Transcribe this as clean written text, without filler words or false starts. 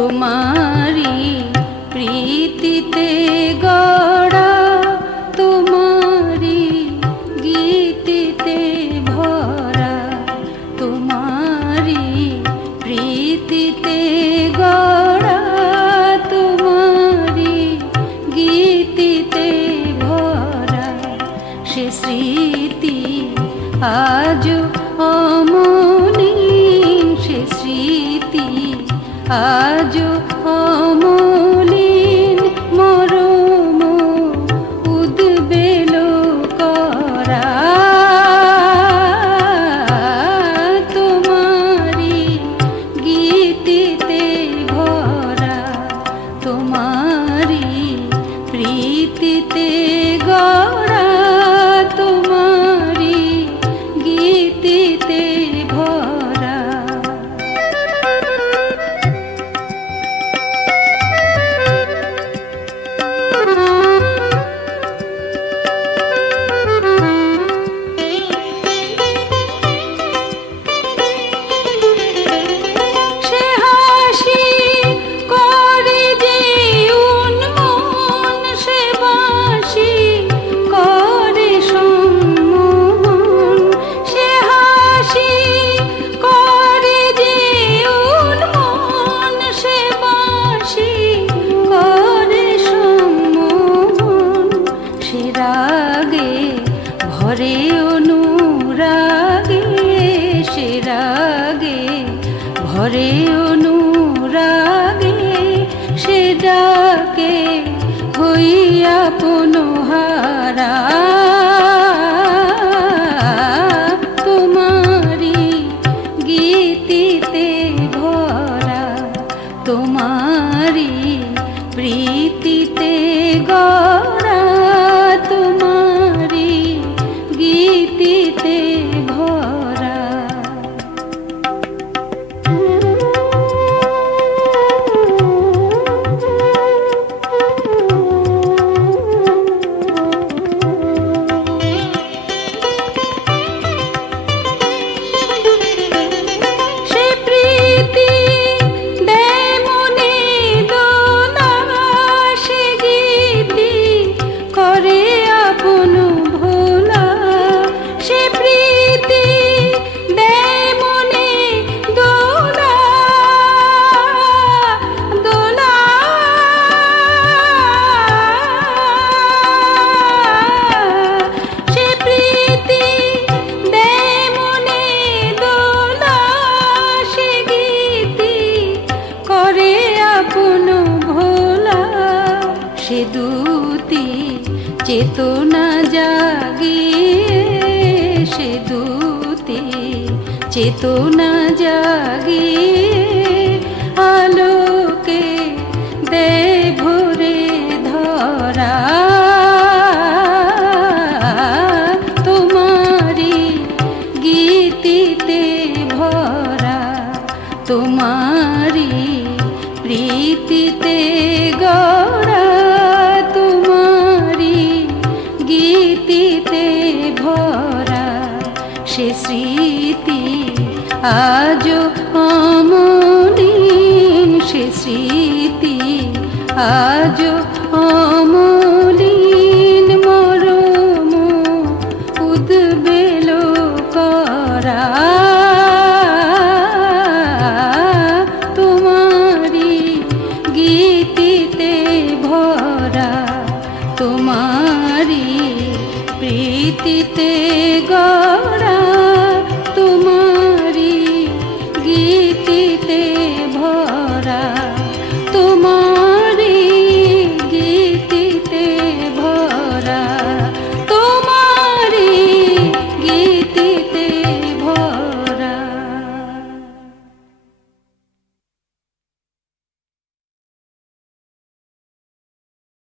তোমারি প্রীতিতে গড়া, তোমারি গীতিতে ভরা, তোমারি প্রীতিতে গড়া, তোমারি গীতিতে ভরা, সে স্মৃতি আজ অমলিন, সে স্মৃতি আজ অমলিন, মরম উদ্বেল করা, তোমারি গীতিতে ভরা, তোমারি প্রীতিতে গড়া, তোমারি গীতিতে ভরা। ভরে অনুরাগে, সে রাগে ভরে অনুরাগে, সে ডাকে হইয়া পুনহারা, তোমারি গীতিতে ভরা, তোমারি প্রীতিতে গড়া, তোমারি গীতিতে ভরা। সে প্রীতি দেয় মনে দোলা, সে গীতি করে আপন ভোলা, সে প্রীতি দেয় মনে দোলা, দোলা, সে প্রীতি দেয় মনে দোলা, সে গীতি করে আপন ভোলা, সে দুতি চেতনা জাগিয়ে, সে দুতি চেতনা জাগিয়ে, আলোকে দেয় ভরে ধরা, তোমারি গীতিতে ভরা, তোমারি প্রীতিতে গড়া, তোমারি গীতিতে ভরা, সে স্মৃতি আজ অমলিন, সে স্মৃতি